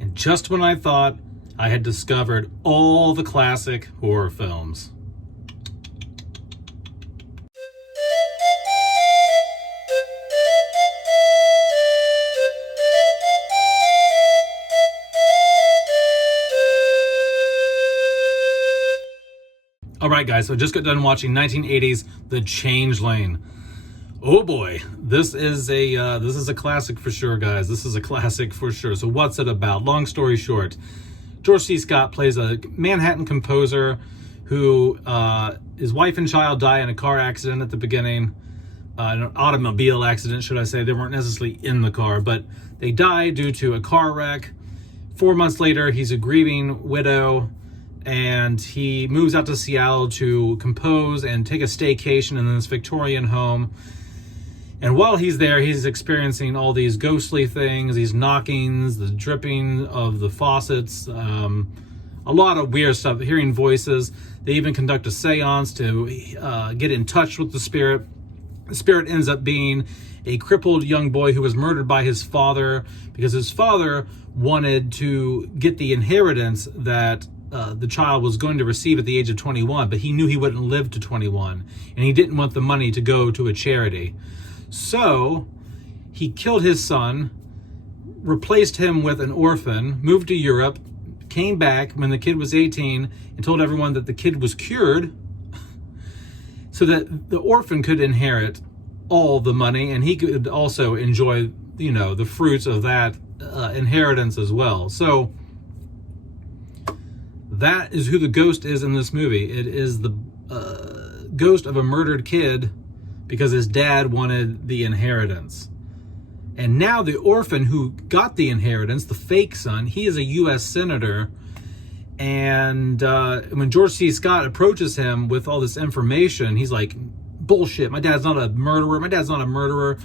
And just when I thought I had discovered all the classic horror films. All right, guys, so I just got done watching 1980's The Changeling. Oh boy, this is a classic for sure, guys. This is a classic for sure. So what's it about? Long story short, George C. Scott plays a Manhattan composer who his wife and child die in a car accident at the beginning. An automobile accident, should I say. They weren't necessarily in the car, but they die due to a car wreck. 4 months later, he's a grieving widow, and he moves out to Seattle to compose and take a staycation in this Victorian home. And while he's there, he's experiencing all these ghostly things, these knockings, the dripping of the faucets, a lot of weird stuff, hearing voices. They even conduct a seance to get in touch with the spirit. The spirit ends up being a crippled young boy who was murdered by his father because his father wanted to get the inheritance that the child was going to receive at the age of 21, but he knew he wouldn't live to 21, and he didn't want the money to go to a charity. So he killed his son, replaced him with an orphan, moved to Europe, came back when the kid was 18, and told everyone that the kid was cured so that the orphan could inherit all the money, and he could also enjoy, the fruits of that inheritance as well. So that is who the ghost is in this movie. It is the ghost of a murdered kid because his dad wanted the inheritance. And now the orphan who got the inheritance, the fake son, he is a U.S. senator. And when George C. Scott approaches him with all this information, he's like, bullshit, my dad's not a murderer.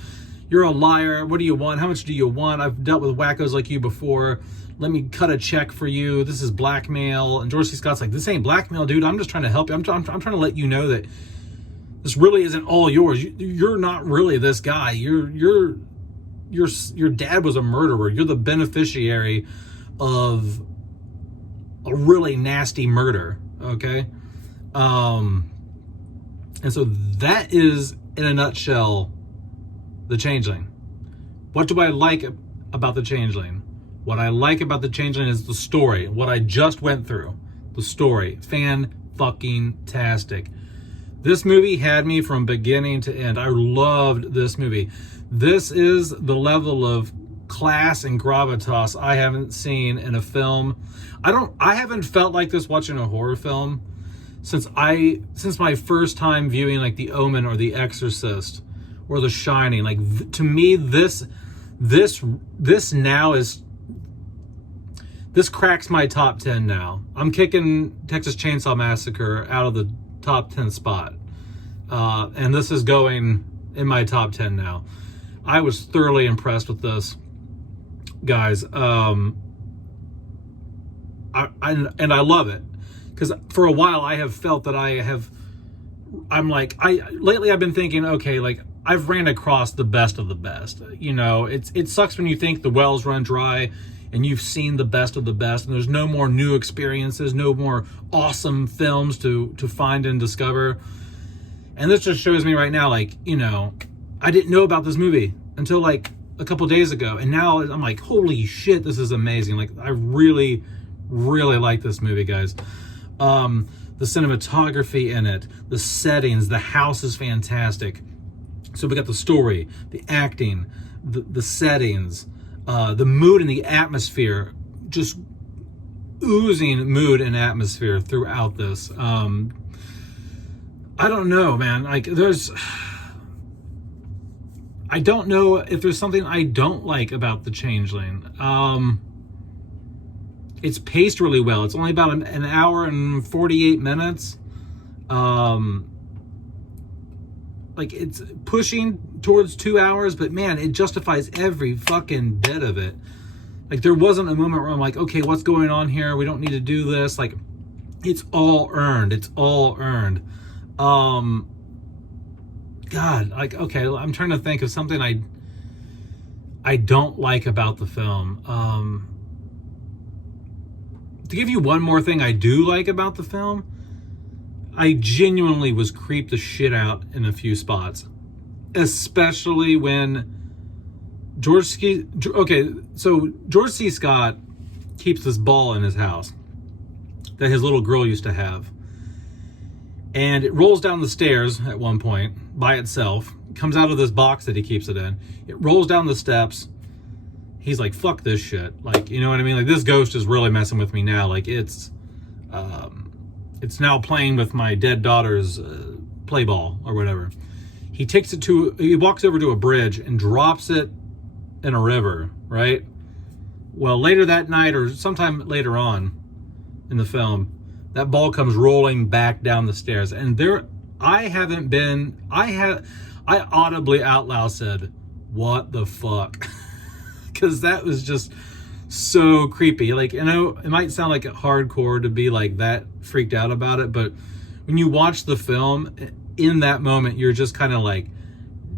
You're a liar. What do you want? How much do you want? I've dealt with wackos like you before. Let me cut a check for you. This is blackmail. And George C. Scott's like, this ain't blackmail, dude. I'm just trying to help you. I'm trying to let you know that this really isn't all yours. You're not really this guy. Your dad was a murderer. You're the beneficiary of a really nasty murder. Okay. And so that is, in a nutshell, The Changeling. What do I like about The Changeling? What I like about The Changeling is the story. What I just went through. The story. Fan-fucking-tastic. This movie had me from beginning to end. I loved this movie. This is the level of class and gravitas I haven't seen in a film. I haven't felt like this watching a horror film since my first time viewing like The Omen or The Exorcist or The Shining. Like to me, this now is, this cracks my top 10 now. I'm kicking Texas Chainsaw Massacre out of the top 10 spot. And this is going in my top 10 now. I was thoroughly impressed with this, guys. I love it. Because for a while I have felt that lately I've been thinking, okay, like I've ran across the best of the best. It sucks when you think the wells run dry and you've seen the best of the best, and there's no more new experiences, no more awesome films to find and discover. And this just shows me right now, like, I didn't know about this movie until like a couple days ago, and now I'm like, holy shit, this is amazing. Like, I really, really like this movie, guys. The cinematography in it, the settings, the house is fantastic. So we got the story, the acting, the settings, the mood and the atmosphere, just oozing mood and atmosphere throughout this. I don't know, man. Like, I don't know if there's something I don't like about The Changeling. It's paced really well. It's only about an hour and 48 minutes. Like, it's pushing towards 2 hours, but man, it justifies every fucking bit of it. Like, there wasn't a moment where I'm like, okay, what's going on here? We don't need to do this. Like, it's all earned. It's all earned. God, like, okay, I'm trying to think of something I don't like about the film. To give you one more thing I do like about the film, I genuinely was creeped the shit out in a few spots. Especially when George C. Scott keeps this ball in his house that his little girl used to have. And it rolls down the stairs at one point by itself. It comes out of this box that he keeps it in. It rolls down the steps. He's like, fuck this shit. Like, you know what I mean? Like, this ghost is really messing with me now. Like, it's now playing with my dead daughter's play ball or whatever. He walks over to a bridge and drops it in a river, right? Well, later that night or sometime later on in the film, that ball comes rolling back down the stairs. And I audibly out loud said, what the fuck? Because that was just so creepy. Like, you know, it might sound like hardcore to be like that freaked out about it, but when you watch the film, in that moment, you're just kind of like,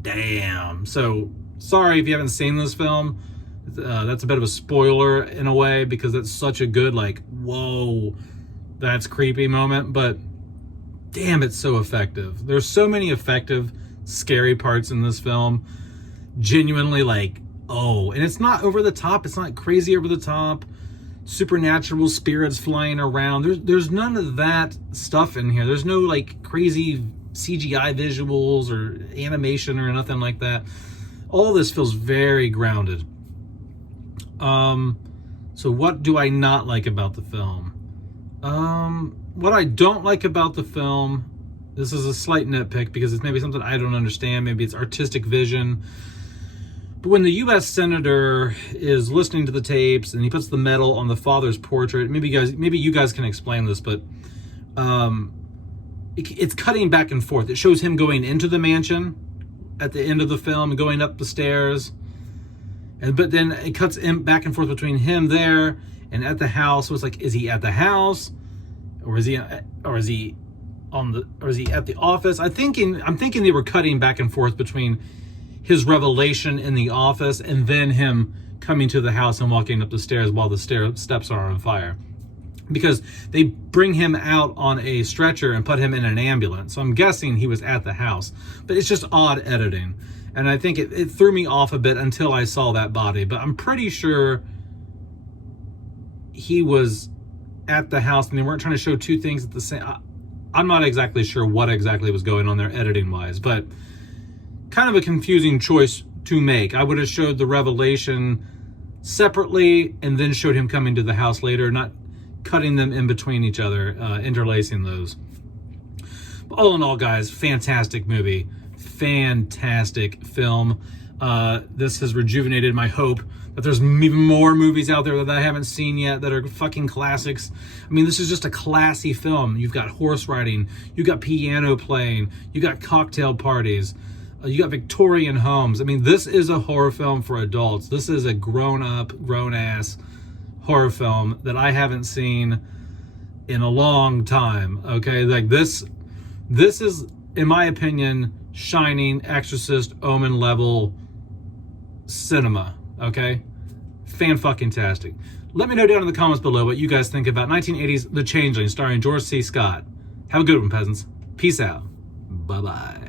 damn. So, sorry if you haven't seen this film. That's a bit of a spoiler in a way, because it's such a good, like, whoa, that's creepy moment. But, damn, it's so effective. There's so many effective, scary parts in this film. Genuinely, like, oh, and it's not over the top. It's not crazy over the top. Supernatural spirits flying around. There's none of that stuff in here. There's no like crazy CGI visuals or animation or nothing like that. All this feels very grounded. So what do I not like about the film? What I don't like about the film, this is a slight nitpick because it's maybe something I don't understand. Maybe it's artistic vision. But when the U.S. Senator is listening to the tapes and he puts the medal on the father's portrait, maybe you guys can explain this, but it's cutting back and forth. It shows him going into the mansion at the end of the film and going up the stairs, but then it cuts back and forth between him there and at the house. So it's like, is he at the house, or is he at the office? I'm thinking they were cutting back and forth between his revelation in the office and then him coming to the house and walking up the stairs while the steps are on fire. Because they bring him out on a stretcher and put him in an ambulance. So I'm guessing he was at the house. But it's just odd editing. And I think it threw me off a bit until I saw that body. But I'm pretty sure he was at the house and they weren't trying to show two things at the same... I'm not exactly sure what exactly was going on there editing-wise, but kind of a confusing choice to make. I would have showed the revelation separately and then showed him coming to the house later, not cutting them in between each other, interlacing those. But all in all, guys, fantastic movie. Fantastic film. This has rejuvenated my hope that there's even more movies out there that I haven't seen yet that are fucking classics. I mean, this is just a classy film. You've got horse riding, you got piano playing, you got cocktail parties, you got Victorian homes. I mean, this is a horror film for adults. This is a grown-up, grown-ass horror film that I haven't seen in a long time, okay? Like, this is, in my opinion, Shining, Exorcist, Omen level cinema, okay? Fan-fucking-tastic. Let me know down in the comments below what you guys think about 1980's The Changeling, starring George C. Scott. Have a good one, peasants. Peace out. Bye-bye.